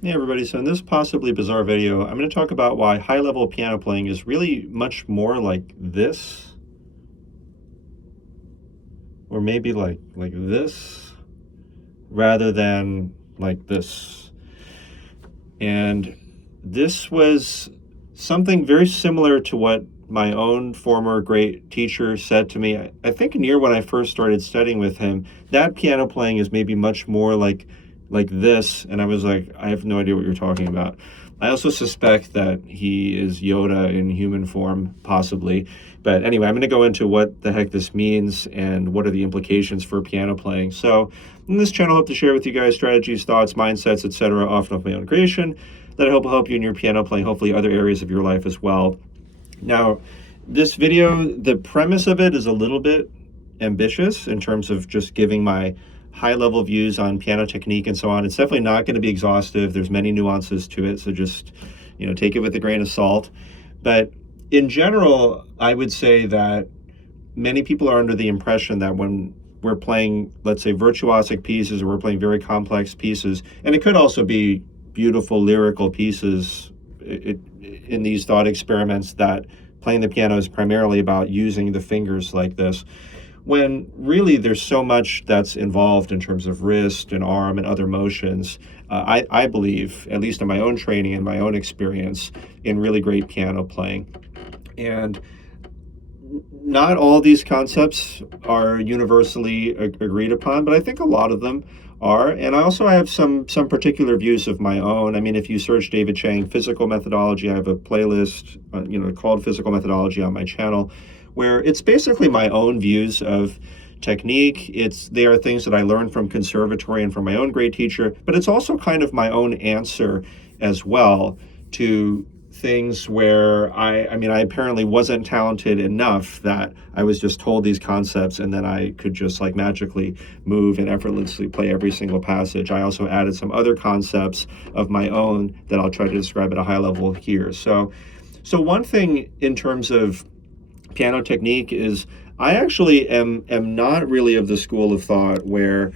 Hey everybody, so in this possibly bizarre video, I'm going to talk about why high-level piano playing is really much more like this, or maybe like this, rather than like this. And this was something very similar to what my own former great teacher said to me. I think near when I first started studying with him, that piano playing is maybe much more like this, and I was like, I have no idea what you're talking about. I also suspect that he is Yoda in human form, possibly. But anyway, I'm going to go into what the heck this means and what are the implications for piano playing. So, in this channel, I hope to share with you guys strategies, thoughts, mindsets, etc., often of my own creation that I hope will help you in your piano playing, hopefully other areas of your life as well. Now, this video, the premise of it is a little bit ambitious in terms of just giving my high-level views on piano technique and so on. It's definitely not going to be exhaustive. There's many nuances to it, so just, take it with a grain of salt. But in general, I would say that many people are under the impression that when we're playing, let's say, virtuosic pieces, or we're playing very complex pieces, and it could also be beautiful lyrical pieces in these thought experiments, that playing the piano is primarily about using the fingers like this, when really there's so much that's involved in terms of wrist and arm and other motions. I believe, at least in my own training and my own experience, in really great piano playing. And not all these concepts are universally agreed upon, but I think a lot of them are. And I also have some particular views of my own. I mean, if you search David Chang physical methodology, I have a playlist, called Physical Methodology on my channel, where it's basically my own views of technique. They are things that I learned from conservatory and from my own great teacher, but it's also kind of my own answer as well to things where I apparently wasn't talented enough that I was just told these concepts and then I could just like magically move and effortlessly play every single passage. I also added some other concepts of my own that I'll try to describe at a high level here. So one thing in terms of piano technique is I actually am not really of the school of thought where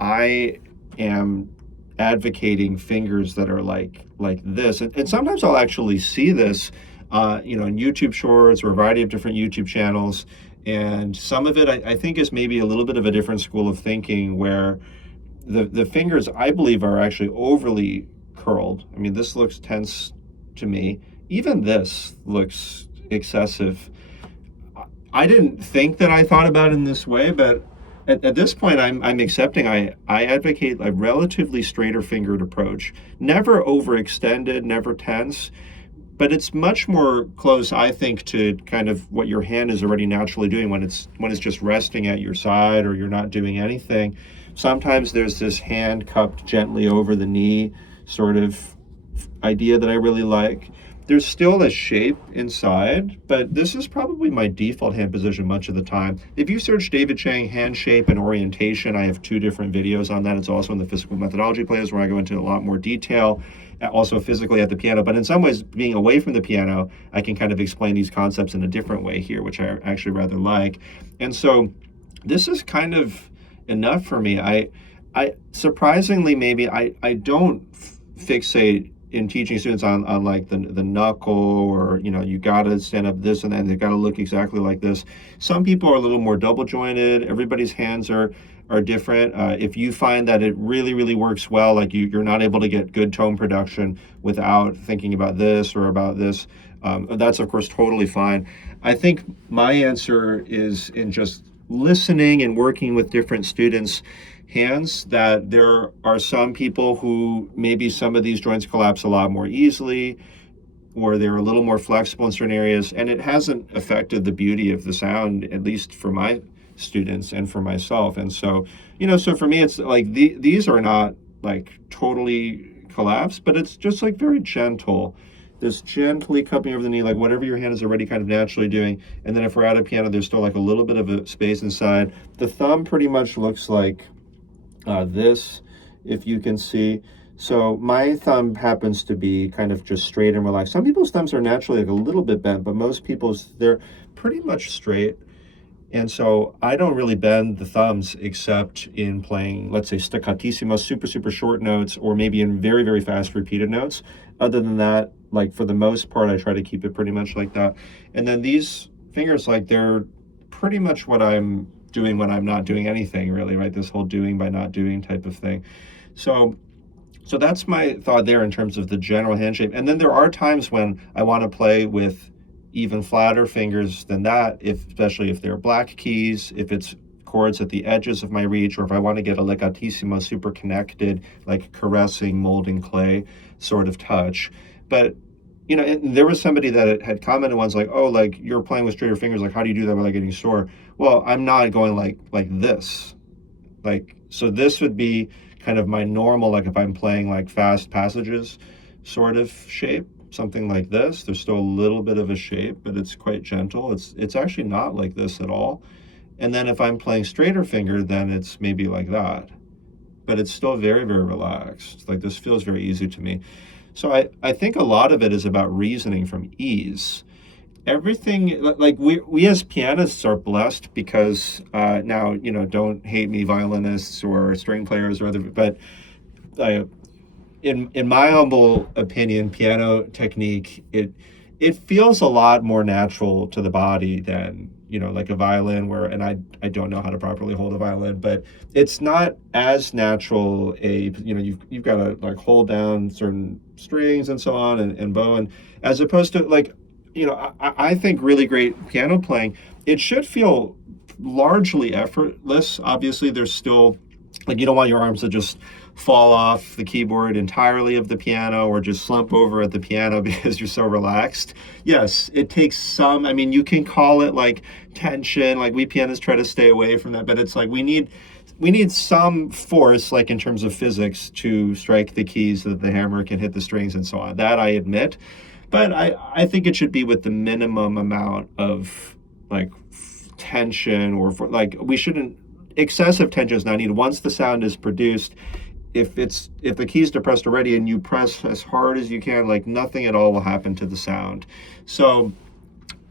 I am advocating fingers that are like this. And sometimes I'll actually see this, in YouTube shorts or a variety of different YouTube channels. And some of it I think is maybe a little bit of a different school of thinking, where the fingers, I believe, are actually overly curled. I mean, this looks tense to me. Even this looks excessive. I didn't think that I thought about it in this way, but at this point, I'm accepting. I advocate a relatively straighter fingered approach, never overextended, never tense, but it's much more close, I think, to kind of what your hand is already naturally doing when it's just resting at your side or you're not doing anything. Sometimes there's this hand cupped gently over the knee sort of idea that I really like. There's still a shape inside, but this is probably my default hand position much of the time. If you search David Chang hand shape and orientation, I have 2 different videos on that. It's also in the physical methodology playlist, where I go into a lot more detail, also physically at the piano. But in some ways, being away from the piano, I can kind of explain these concepts in a different way here, which I actually rather like. And so this is kind of enough for me. I surprisingly, maybe I don't fixate in teaching students on like the knuckle, or you got to stand up this and then they got to look exactly like this. Some people are a little more double jointed. Everybody's hands are different. If you find that it really works well, like you're not able to get good tone production without thinking about this or about this, that's of course totally fine. I think my answer is in just listening and working with different students' hands, that there are some people who maybe some of these joints collapse a lot more easily, or they're a little more flexible in certain areas, and it hasn't affected the beauty of the sound, at least for my students and for myself. And so, so for me, it's like these are not like totally collapsed, but it's just like very gentle. This gently cupping over the knee, like whatever your hand is already kind of naturally doing. And then if we're at a piano, there's still like a little bit of a space inside. The thumb pretty much looks like this, if you can see. So my thumb happens to be kind of just straight and relaxed. Some people's thumbs are naturally like a little bit bent, but most people's, they're pretty much straight. And so I don't really bend the thumbs except in playing, let's say, staccatissimo, super, super short notes, or maybe in very, very fast repeated notes. Other than that, like for the most part, I try to keep it pretty much like that. And then these fingers, like they're pretty much what I'm doing when I'm not doing anything really, right? This whole doing by not doing type of thing. So so that's my thought there in terms of the general hand shape. And then there are times when I want to play with even flatter fingers than that, if especially if they're black keys, if it's chords at the edges of my reach, or if I want to get a legatissimo, super connected, like caressing, molding clay sort of touch. But there was somebody that had commented once, like, "Oh, like you're playing with straighter fingers. Like, how do you do that without getting sore?" Well, I'm not going like this. Like, so this would be kind of my normal, like if I'm playing like fast passages sort of shape, something like this. There's still a little bit of a shape, but it's quite gentle. It's actually not like this at all. And then if I'm playing straighter finger, then it's maybe like that. But it's still very, very relaxed. Like this feels very easy to me. So I think a lot of it is about reasoning from ease. Everything, like we as pianists are blessed because now, don't hate me, violinists or string players or other, but I, in my humble opinion, piano technique, it feels a lot more natural to the body than like a violin, where, and I don't know how to properly hold a violin, but it's not as natural. You've got to like hold down certain strings and so on, and bow, and as opposed to like I think really great piano playing, it should feel largely effortless. Obviously, there's still, like, you don't want your arms to just fall off the keyboard entirely of the piano or just slump over at the piano because you're so relaxed. Yes, it takes some, I mean, you can call it like tension, like we pianists try to stay away from that, but it's like we need some force, like in terms of physics, to strike the keys so that the hammer can hit the strings and so on. That I admit. But I think it should be with the minimum amount of like tension, or like we shouldn't, excessive tension is not needed. Once the sound is produced, if the key's depressed already and you press as hard as you can, like nothing at all will happen to the sound. So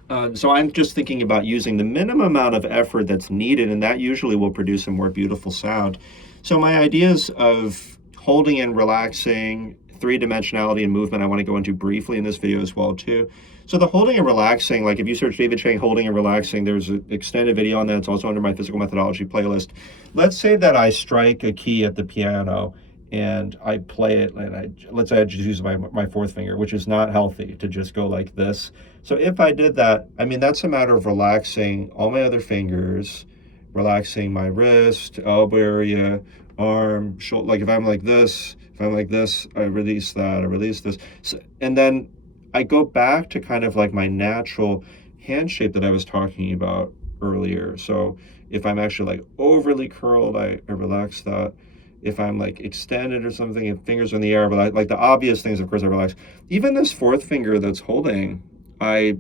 I'm just thinking about using the minimum amount of effort that's needed, and that usually will produce a more beautiful sound. So my ideas of holding and relaxing, three-dimensionality and movement, I want to go into briefly in this video as well too. So the holding and relaxing, like if you search David Chang holding and relaxing, there's an extended video on that. It's also under my physical methodology playlist. Let's say that I strike a key at the piano and I play it, and let's say I just use my fourth finger, which is not healthy to just go like this. So if I did that, I mean, that's a matter of relaxing all my other fingers, relaxing my wrist, elbow area, arm, shoulder. Like if I'm like this, I release that, I release this. So, and then I go back to kind of like my natural hand shape that I was talking about earlier. So if I'm actually like overly curled, I relax that. If I'm like extended or something, if fingers are in the air, but like the obvious things, of course, I relax. Even this fourth finger that's holding, I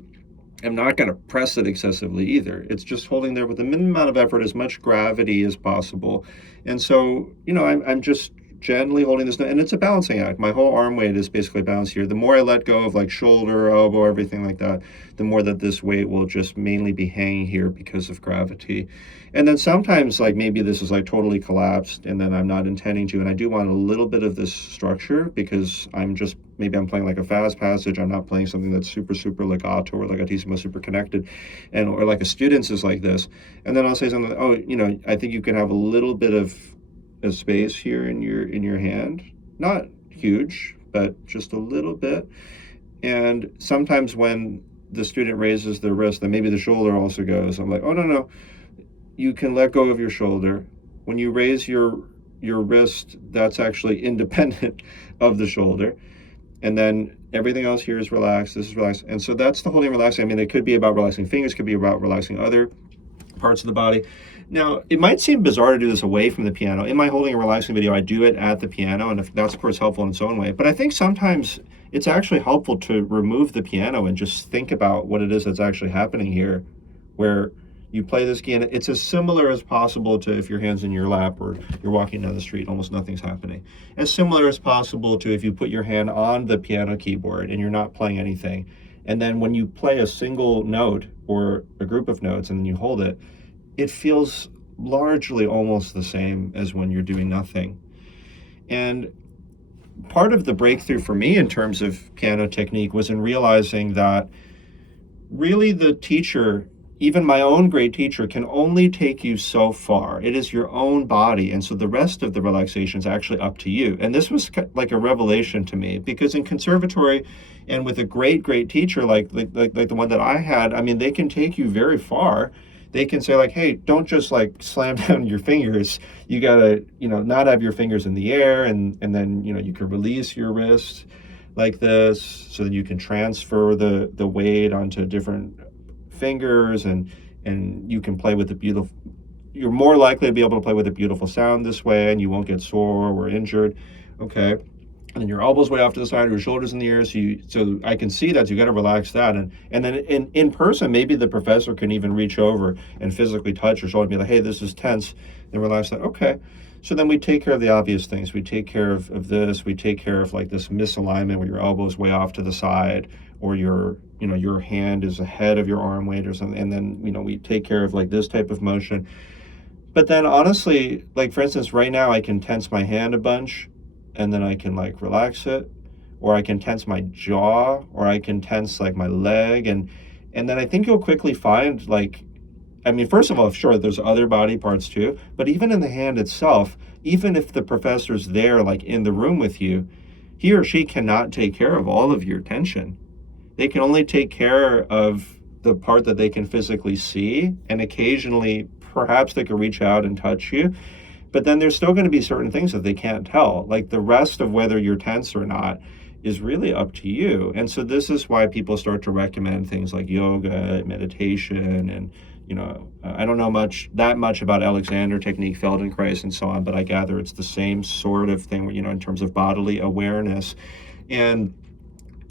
am not going to press it excessively either. It's just holding there with the minimum amount of effort, as much gravity as possible. And so, I'm just gently holding this, and it's a balancing act. My whole arm weight is basically balanced here. The more I let go of like shoulder, elbow, everything like that, the more that this weight will just mainly be hanging here because of gravity. And then sometimes, like maybe this is like totally collapsed and then I'm not intending to, and I do want a little bit of this structure because maybe I'm playing like a fast passage. I'm not playing something that's super, super legato or legatissimo, super connected, or like a student's is like this. And then I'll say something, oh, I think you can have a little bit of a space here in your hand, not huge, but just a little bit. And sometimes when the student raises their wrist, then maybe the shoulder also goes. I'm like, oh, no, you can let go of your shoulder. When you raise your wrist, that's actually independent of the shoulder. And then everything else here is relaxed. This is relaxed. And so that's the holding and relaxing. I mean, it could be about relaxing fingers, could be about relaxing other parts of the body. Now, it might seem bizarre to do this away from the piano. In my holding and relaxing video, I do it at the piano, and if that's, of course, helpful in its own way. But I think sometimes it's actually helpful to remove the piano and just think about what it is that's actually happening here, where you play this key, and it's as similar as possible to if your hand's in your lap or you're walking down the street, almost nothing's happening. As similar as possible to if you put your hand on the piano keyboard and you're not playing anything. And then when you play a single note or a group of notes and then you hold it, it feels largely almost the same as when you're doing nothing. And part of the breakthrough for me in terms of piano technique was in realizing that really the teacher, even my own great teacher, can only take you so far. It is your own body, and so the rest of the relaxation is actually up to you. And this was like a revelation to me, because in conservatory and with a great teacher like the one that I had, I mean, they can take you very far. They can say like, hey, don't just like slam down your fingers. You gotta, not have your fingers in the air, and then you can release your wrist like this, so that you can transfer the weight onto different fingers, and you can play with the beautiful. You're more likely to be able to play with a beautiful sound this way, and you won't get sore or injured. Okay. And then your elbows way off to the side, your shoulders in the air. So I can see that. So you got to relax that, and then in person, maybe the professor can even reach over and physically touch your shoulder and be like, "Hey, this is tense." Then relax that. Okay. So then we take care of the obvious things. We take care of this. We take care of like this misalignment where your elbow's way off to the side, or your hand is ahead of your arm weight or something. And then we take care of like this type of motion. But then honestly, like for instance, right now I can tense my hand a bunch, and then I can like relax it, or I can tense my jaw, or I can tense like my leg, and then I think you'll quickly find like, I mean, first of all, sure, there's other body parts too, but even in the hand itself, even if the professor's there like in the room with you, he or she cannot take care of all of your tension. They can only take care of the part that they can physically see, and occasionally perhaps they can reach out and touch you. But then there's still going to be certain things that they can't tell. Like the rest of whether you're tense or not is really up to you. And so this is why people start to recommend things like yoga, meditation, and I don't know that much about Alexander technique, Feldenkrais, and so on, but I gather it's the same sort of thing, in terms of bodily awareness. And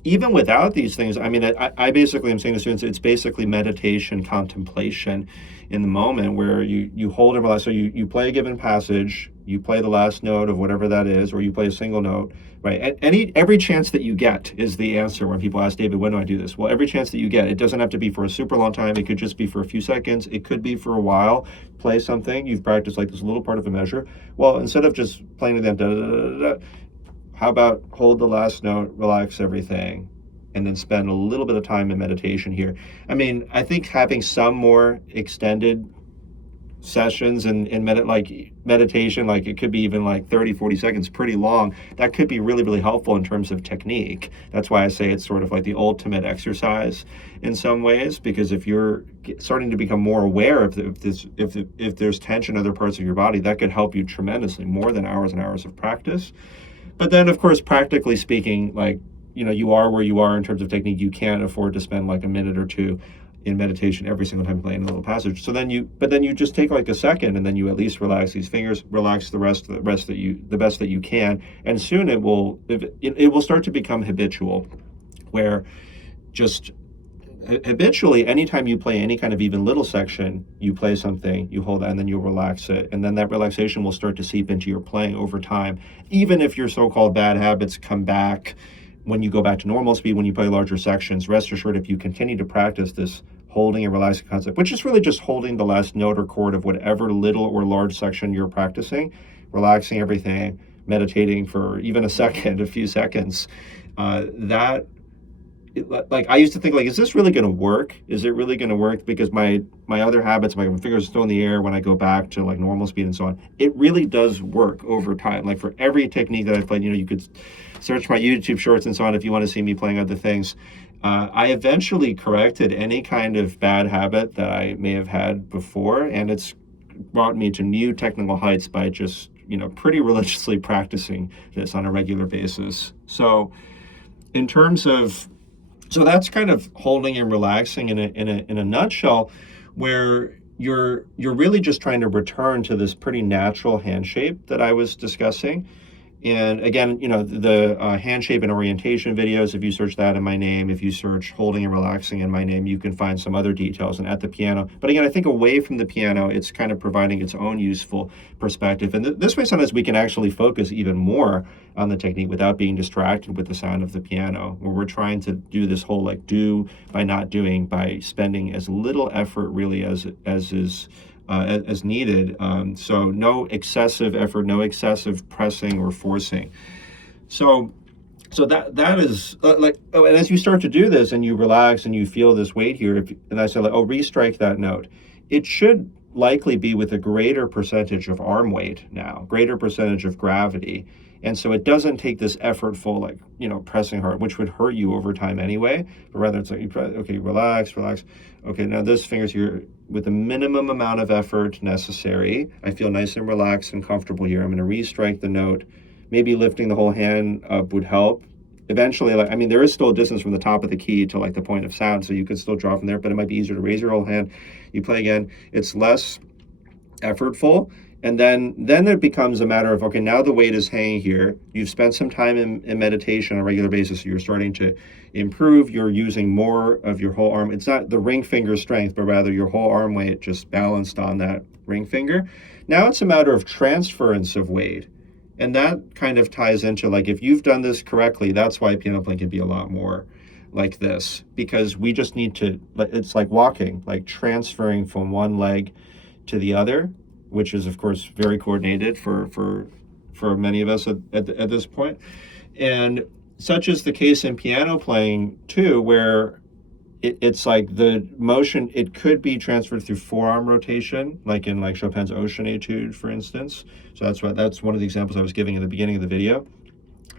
even without these things, I mean, I basically am saying to students, it's basically meditation, contemplation in the moment, where you hold and relax. So you play a given passage, you play the last note of whatever that is, or you play a single note, right? Every chance that you get is the answer when people ask, David, when do I do this? Well, every chance that you get. It doesn't have to be for a super long time. It could just be for a few seconds. It could be for a while. Play something. You've practiced like this little part of a measure. Well, instead of just playing to them, da, da, da, da, da, how about hold the last note, relax everything, and then spend a little bit of time in meditation here. I mean, I think having some more extended sessions and meditation, like it could be even like 30, 40 seconds, pretty long. That could be really, really helpful in terms of technique. That's why I say it's sort of like the ultimate exercise in some ways, because if you're starting to become more aware of if there's tension in other parts of your body, that could help you tremendously, more than hours and hours of practice. But then, of course, practically speaking, like, you are where you are in terms of technique. You can't afford to spend like a minute or two in meditation every single time playing a little passage. So then you just take like a second, and then you at least relax these fingers, relax the best that you can, and soon it will start to become habitual, where just habitually, anytime you play any kind of even little section, you play something, you hold that, and then you'll relax it. And then that relaxation will start to seep into your playing over time. Even if your so-called bad habits come back when you go back to normal speed, when you play larger sections, rest assured, if you continue to practice this holding and relaxing concept, which is really just holding the last note or chord of whatever little or large section you're practicing, relaxing everything, meditating for even a second, a few seconds, like I used to think, like, is this really going to work? Is it really going to work? Because my other habits, my fingers are still in the air when I go back to like normal speed and so on. It really does work over time. Like for every technique that I've played, you could search my YouTube shorts and so on if you want to see me playing other things. I eventually corrected any kind of bad habit that I may have had before, and it's brought me to new technical heights by just pretty religiously practicing this on a regular basis. So in terms of So that's kind of holding and relaxing in a nutshell, where you're really just trying to return to this pretty natural hand shape that I was discussing. And again, the hand shape and orientation videos, if you search that in my name, if you search holding and relaxing in my name, you can find some other details, and at the piano. But again, I think away from the piano, it's kind of providing its own useful perspective. And this way, sometimes we can actually focus even more on the technique without being distracted with the sound of the piano, where we're trying to do this whole like do by not doing, by spending as little effort really as is as needed. So no excessive effort, no excessive pressing or forcing. So that is and as you start to do this and you relax and you feel this weight here, and I say like, oh, restrike that note, it should likely be with a greater percentage of arm weight now, greater percentage of gravity. And so it doesn't take this effortful, like, pressing hard, which would hurt you over time anyway. But rather it's like, okay, relax, relax. Okay, now this finger's here with the minimum amount of effort necessary. I feel nice and relaxed and comfortable here. I'm going to restrike the note. Maybe lifting the whole hand up would help. Eventually, there is still a distance from the top of the key to like the point of sound, so you could still draw from there, but it might be easier to raise your whole hand. You play again. It's less effortful. And then it becomes a matter of, okay, now the weight is hanging here. You've spent some time in meditation on a regular basis. So you're starting to improve. You're using more of your whole arm. It's not the ring finger strength, but rather your whole arm weight just balanced on that ring finger. Now it's a matter of transference of weight. And that kind of ties into, like, if you've done this correctly, that's why piano playing can be a lot more like this, because we just need to, it's like walking, like transferring from one leg to the other, which is of course very coordinated for many of us at this point. And such is the case in piano playing too, where it's like the motion, it could be transferred through forearm rotation, like in like Chopin's Ocean Etude, for instance. So that's one of the examples I was giving in the beginning of the video.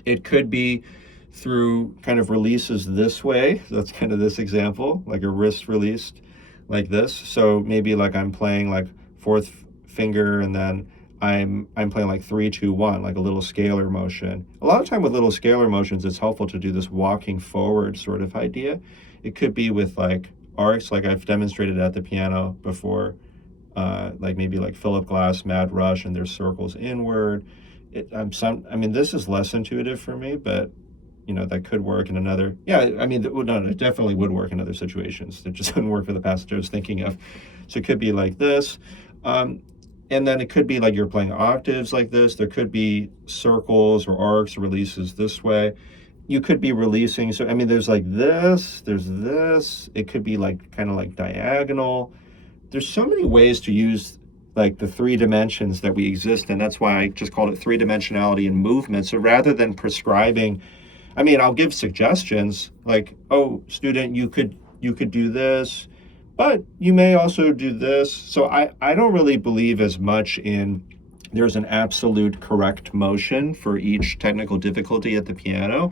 It could be through kind of releases this way. That's kind of this example, like a wrist released like this. So maybe like I'm playing like fourth finger, and then I'm playing like 3, 2, 1, like a little scalar motion. A lot of time with little scalar motions, it's helpful to do this walking forward sort of idea. It could be with like arcs, like I've demonstrated at the piano before, like maybe like Philip Glass, Mad Rush, and there's circles inward. This is less intuitive for me, but that could work in another. Yeah, it definitely would work in other situations. It just wouldn't work for the passage I was thinking of. So it could be like this. And then it could be like you're playing octaves like this. There could be circles or arcs or releases this way. You could be releasing. So, there's like this, there's this. It could be like kind of like diagonal. There's so many ways to use like the 3 dimensions that we exist in. That's why I just called it 3-dimensionality in movement. So rather than prescribing, I'll give suggestions like, oh, student, you could do this, but you may also do this. So I don't really believe as much in there's an absolute correct motion for each technical difficulty at the piano,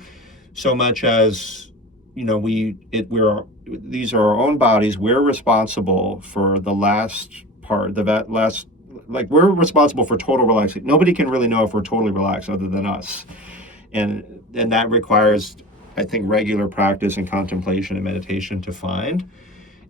so much as, these are our own bodies. We're responsible for the last part, we're responsible for total relaxation. Nobody can really know if we're totally relaxed other than us. And that requires, I think, regular practice and contemplation and meditation to find.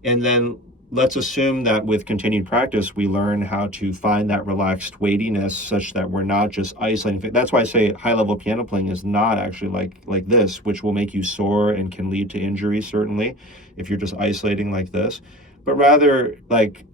And then let's assume that with continued practice, we learn how to find that relaxed weightiness such that we're not just isolating. That's why I say high-level piano playing is not actually like this, which will make you sore and can lead to injury, certainly, if you're just isolating like this. But rather, like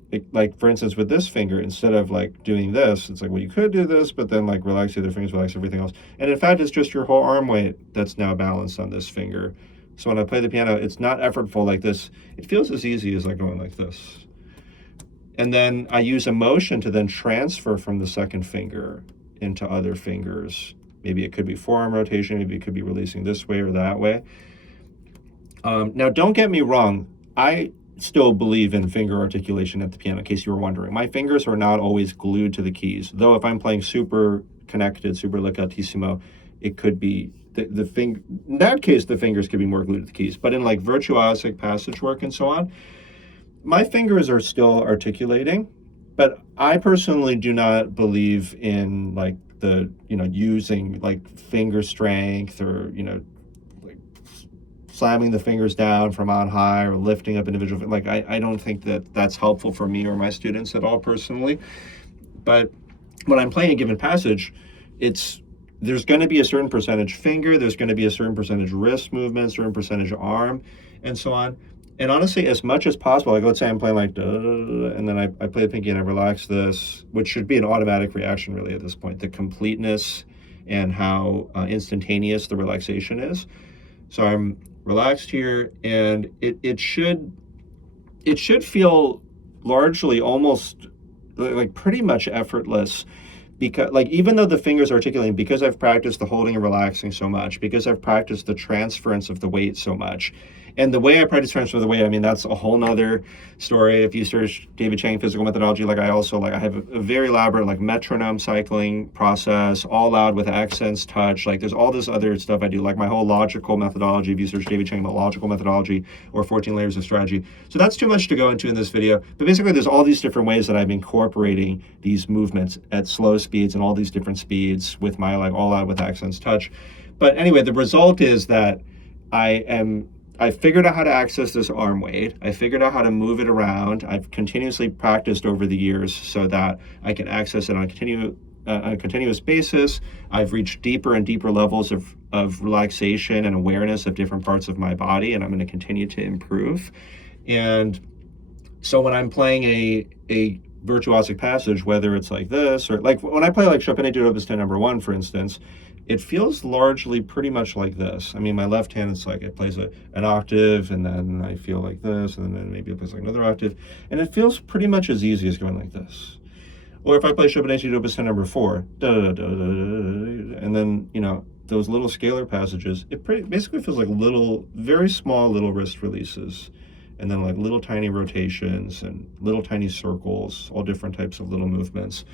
for instance, with this finger, instead of like doing this, it's like, well, you could do this, but then like relax the other fingers, relax everything else. And in fact, it's just your whole arm weight that's now balanced on this finger. So when I play the piano, it's not effortful like this. It feels as easy as like going like this. And then I use a motion to then transfer from the second finger into other fingers. Maybe it could be forearm rotation. Maybe it could be releasing this way or that way. Now, don't get me wrong. I still believe in finger articulation at the piano, in case you were wondering. My fingers are not always glued to the keys, though if I'm playing super connected, super legatissimo, it could be the finger. In that case, the fingers could be more glued to the keys. But in like virtuosic passage work and so on, my fingers are still articulating. But I personally do not believe in like the using like finger strength or like slamming the fingers down from on high or lifting up individual. Like I don't think that that's helpful for me or my students at all personally. But when I'm playing a given passage, there's going to be a certain percentage finger, there's going to be a certain percentage wrist movement, certain percentage arm, and so on. And honestly, as much as possible, like let's say I'm playing like, and then I play the pinky and I relax this, which should be an automatic reaction really at this point, the completeness and how instantaneous the relaxation is. So I'm relaxed here, and it should feel largely almost like pretty much effortless, because like even though the fingers are articulating, because I've practiced the holding and relaxing so much, because I've practiced the transference of the weight so much. And the way I practice transfer of the weight, I mean, that's a whole nother story. If you search David Chang physical methodology, like I also like I have a very elaborate like metronome cycling process, all loud with accents, touch. Like there's all this other stuff I do, like my whole logical methodology. If you search David Chang about logical methodology or 14 layers of strategy. So that's too much to go into in this video. But basically there's all these different ways that I'm incorporating these movements at slow speeds and all these different speeds with my like all out with accents, touch. But anyway, the result is that I figured out how to access this arm weight. I figured out how to move it around. I've continuously practiced over the years so that I can access it on a continuous basis. I've reached deeper and deeper levels of relaxation and awareness of different parts of my body, and I'm going to continue to improve. And so when I'm playing a virtuosic passage, whether it's like this or like when I play like Chopin Etude Opus 10 No. 1, for instance, it feels largely pretty much like this. I mean, my left hand, it's like it plays an octave, and then I feel like this, and then maybe it plays like another octave, and it feels pretty much as easy as going like this. Or if I play Chopin Etude Opus 10 No. 4, and then, you know, those little scalar passages, it basically feels like little, very small little wrist releases, and then like little tiny rotations and little tiny circles, all different types of little movements.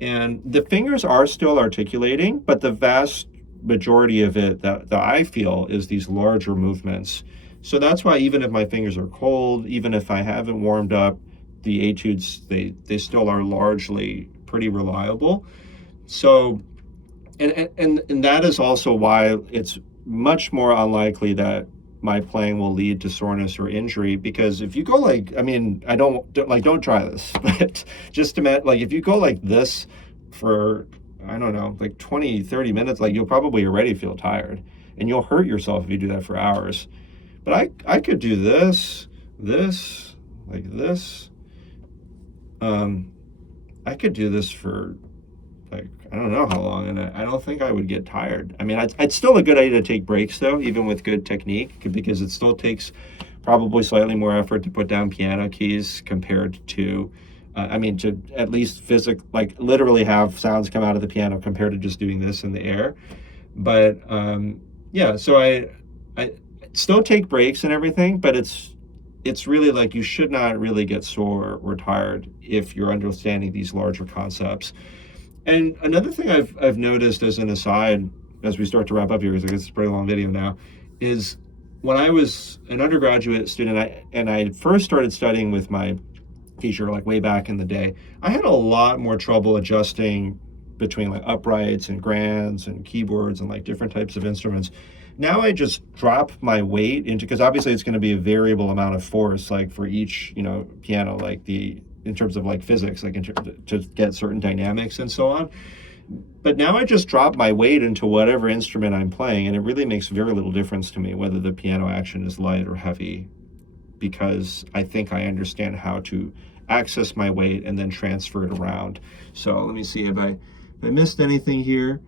And the fingers are still articulating, but the vast majority of it that I feel is these larger movements. So that's why even if my fingers are cold, even if I haven't warmed up, the etudes, they still are largely pretty reliable. So, and that is also why it's much more unlikely that my playing will lead to soreness or injury, because if you go like, I mean, don't try this, but just imagine, like if you go like this for, I don't know, like 20, 30 minutes, like you'll probably already feel tired and you'll hurt yourself if you do that for hours. But I could do this, like this. I could do this for like, I don't know how long, and I don't think I would get tired. I mean, it's still a good idea to take breaks though, even with good technique, because it still takes probably slightly more effort to put down piano keys compared to, to at least like literally have sounds come out of the piano compared to just doing this in the air. But yeah, so I still take breaks and everything, but it's really like you should not really get sore or tired if you're understanding these larger concepts. And another thing I've noticed as an aside, as we start to wrap up here, because it's a pretty long video now, is when I was an undergraduate student, I first started studying with my teacher like way back in the day, I had a lot more trouble adjusting between like uprights and grands and keyboards and like different types of instruments. Now I just drop my weight into, because obviously it's going to be a variable amount of force, like for each, you know, piano, like in terms of like physics, like to get certain dynamics and so on. But now I just drop my weight into whatever instrument I'm playing, and it really makes very little difference to me whether the piano action is light or heavy, because I think I understand how to access my weight and then transfer it around. So let me see if I missed anything here.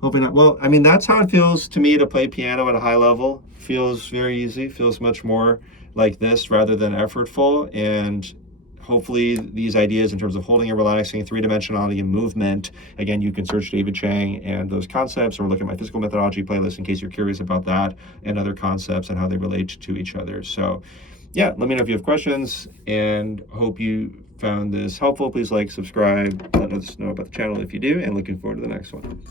Hoping not. Well, I mean, that's how it feels to me to play piano at a high level. Feels very easy, feels much more like this rather than effortful. And hopefully these ideas in terms of holding and relaxing, three-dimensionality and movement, again, you can search David Chang and those concepts, or look at my physical methodology playlist in case you're curious about that and other concepts and how they relate to each other. So yeah, let me know if you have questions, and hope you found this helpful. Please like, subscribe, let us know about the channel if you do, and looking forward to the next one.